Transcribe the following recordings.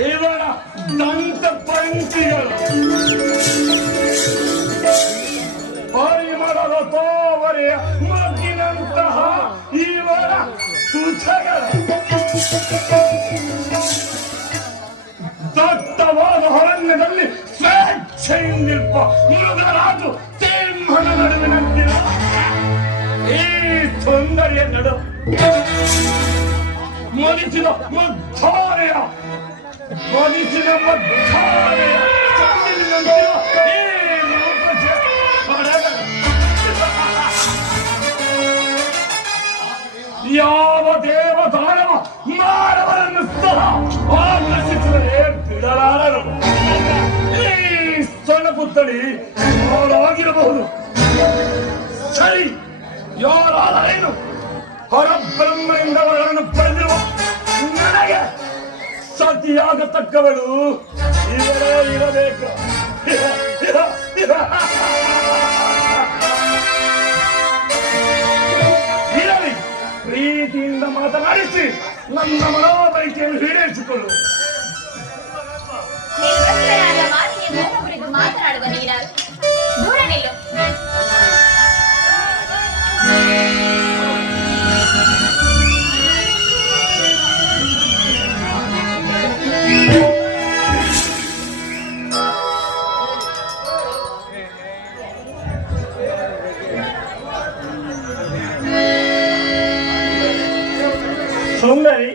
ಇವರ ದಂತ ಪಂಕ್ತಿಗಳು. ಪರಿಮಳದ ತೋವರೆಯ ಮಗ್ಗಿನಂತಹ ಇವರ ತುಛಗಳು ದಟ್ಟವಾದ ಹೊರಣ್ಯದಲ್ಲಿ ಸ್ವೇಚ್ಛೆಯಿಂದಿರುವ ಮೃಗರಾಜು ತೇಮ್ಮನ ನಡುವಿನಂತಿನ. ಈ ಸುಂದರಿಯ ನಡು. ಮುಗಿಸಿದ ಮಧ್ಯಾರೆಯ ಪಡೆಗಳು. ಯಾವ ದೇವದಾನವ ಮಾನವರನ್ನು ಸಹ ಆಕರ್ಷಿಸಿದರೆ ಈ ಸಣ್ಣ ಪುತ್ಥಳಿ ಅವರಾಗಿರಬಹುದು ಸರಿ ಯಾರಾದರೇನು ಹೊರ ಅವರನ್ನು ಪಡೆದಿರುವ ಸತಿಯಾಗತಕ್ಕವಳು ಇವರೇ ಇರಬೇಕು ಇರಲಿ ಪ್ರೀತಿಯಿಂದ ಮಾತನಾಡಿಸಿ ನನ್ನ ಮನೋಬೈಕೆಯನ್ನು ಈಡೇರಿಸಿಕೊಳ್ಳು ನಿರ್ವಸ್ತ್ರರಾದ ಮಾತಿಗೆ ಮೋಹ ಮುರಿದು ಮಾತನಾಡುವ ನೀರಾರು ದೂರ ನಿಲ್ಲು ಸುಂದರಿ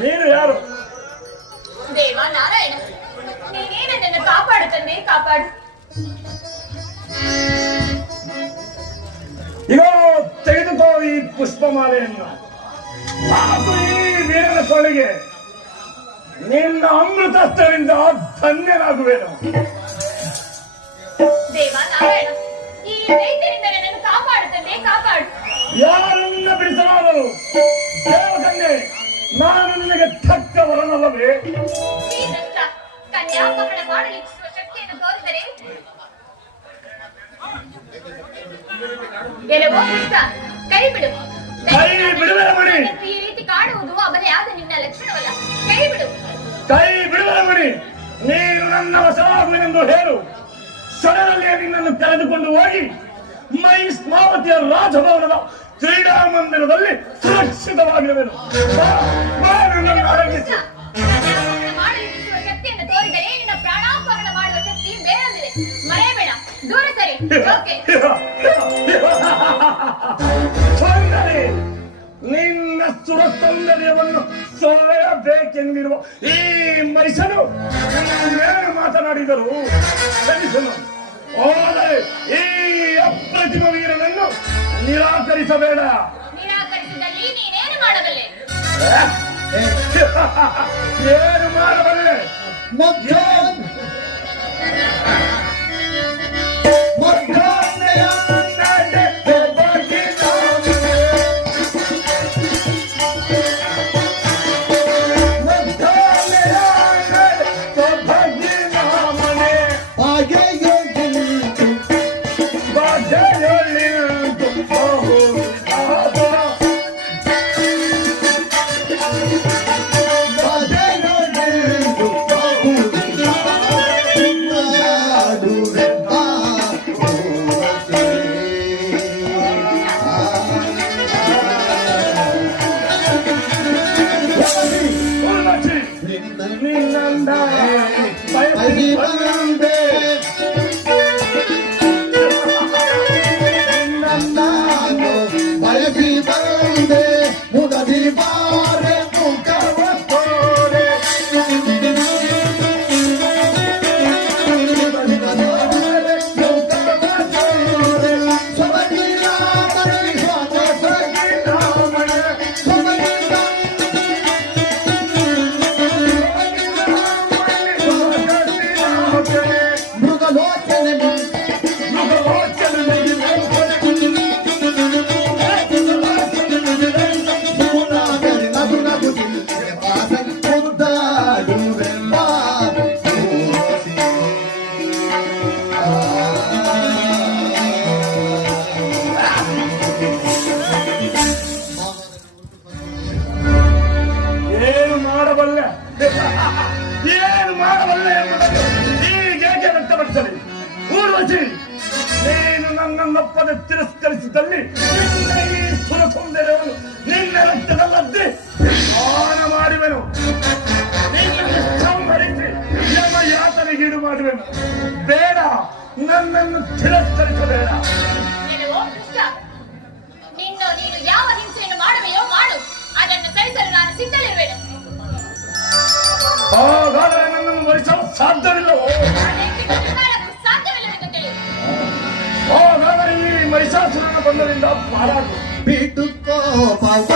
ನೀನು ಯಾರು ದೇವ ನಾರಾಯಣ ನೀನೇ ನನ್ನನ್ನು ಕಾಪಾಡು ತಂದೆ ಕಾಪಾಡು ಈಗ ತೆಗೆದುಕೋ ಈ ಪುಷ್ಪಮಾಲೆಯನ್ನು ಹಾಗೂ ಈ ವೀರನ ಕೊನೆಗೆ ನಿನ್ನ ಅಮೃತಸ್ಥರಿಂದ ಧನ್ಯನಾಗುವೆನು ನಿನಗೆ ತಕ್ಕ ವರನಲ್ಲವೇ ಈ ದುಷ್ಟ ಕನ್ಯಾಪಕರಣ ಶಕ್ತಿಯನ್ನು ತೋರಿದರೆ? ಗೆಲುವು ದುಷ್ಟ ಕೈ ಬಿಡು ಕೈ ಮಣಿ. ಈ ರೀತಿ ನಿನ್ನ ಲಕ್ಷಣವಲ್ಲ. ಕೈ ಬಿಡು ಕೈ ಮಣಿ. ನೀನು ನನ್ನ ವಶವಾಗುವೆನೆಂದು ಹೇಳು. ಕ್ಷಣದಲ್ಲಿಯೇ ನಿನ್ನನ್ನು ಕರೆದುಕೊಂಡು ಹೋಗಿ ಮೈ ಸ್ಮಾವತಿಯ ರಾಜಭವನದ ಕ್ರೀಡಾ ಮಂದಿರದಲ್ಲಿ ಸುರಕ್ಷಿತವಾಗಿರಬೇಕು ಅಡಗಿಸು. ನಿನ್ನ ಸರಿ ಸೌಂದರ್ಯವನ್ನು ಸೊಳ್ಳೆಯಬೇಕೆಂದಿರುವ ಈ ಮನುಷ್ಯನು ಏನು ಮಾತನಾಡಿದರು ಕ್ಷಮಿಸಲು ನಿರಾಕರಿಸಬೇಡ ಏನು ನೀನೇನು ಮಾಡಬಲ್ಲೆ? ಏನು ಮಾಡಬಲ್ಲೆ? ನಿನ್ನ ಅಗಿ ಬಂದೆ ನಾನು ಊರ್ವಶಿ ನೀನು ನನ್ನನ್ನಪ್ಪದ ತಿರಸ್ಕರಿಸಿದಲ್ಲಿ ಈ ಸುರ ಸೌಂದರ್ಯವನ್ನು ನಿನ್ನ ರಕ್ತದಲ್ಲದ್ದೇ ಆನ ಮಾಡುವೆನು. ನಿನ್ನನ್ನು ಸಂಹರಿಸಿ ಯಮ ಯಾತನೆಗೀಡು ಮಾಡುವೆನು. ಬೇಡ ನನ್ನನ್ನು ತಿರಸ್ಕರಿಸಬೇಡ. ನಿನ್ನ ನೀನು ಯಾವ ಹಿಂಸೆಯನ್ನು ಮಾಡುವೆಯೋ ಮಾಡು. ಅದನ್ನು ಸಹಿಸಲು ನಾನು ಸಿದ್ಧಳಿರುವೆನು. ಹಾಗಾದರೆ ನನ್ನನ್ನು ವರಿಸಲು ಸಾಧ್ಯವಿಲ್ಲವೋ? ಹಾಗಾದರೆ ಈ ಮಹಿಷಾಸುರನ ಬಂಧದಿಂದ ಪಾರಾಗು ಬಿಟ್ಟು ಕೋಪವ